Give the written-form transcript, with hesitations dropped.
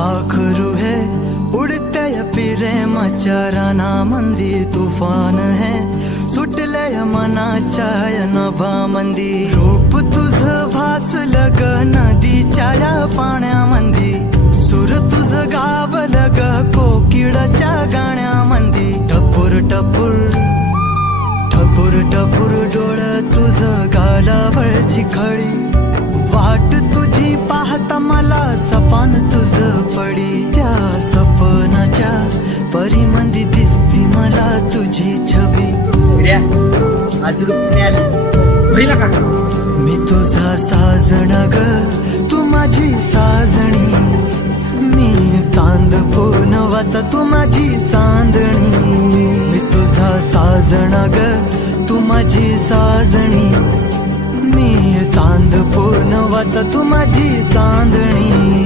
पाखरू है उडत्या या प्रेमाच्या रानामंदी तुफान है सुटल्या मनाच्या या नभामंदी रूप तुझं भासलं ग नदीच्या या पाण्यामंदी सूर तुझं गावलं ग कोकिळाच्या गाण्यामंदी टपूर टपूर टपूर टपूर डोळं तुझं गालावरची खळी वाट तुझी पाहता मला सपान तुझं पडी त्या सपनाच्या परीमंदी दिसती मला तुझी छबी मी तुझा साजण ग तू माझी साजणी मी चांद पोनवाचा तू माझी चांदणी मी तुझा साजण ग तू माझी साजणी मी चांद पोनवाचा तू माझी चांदणी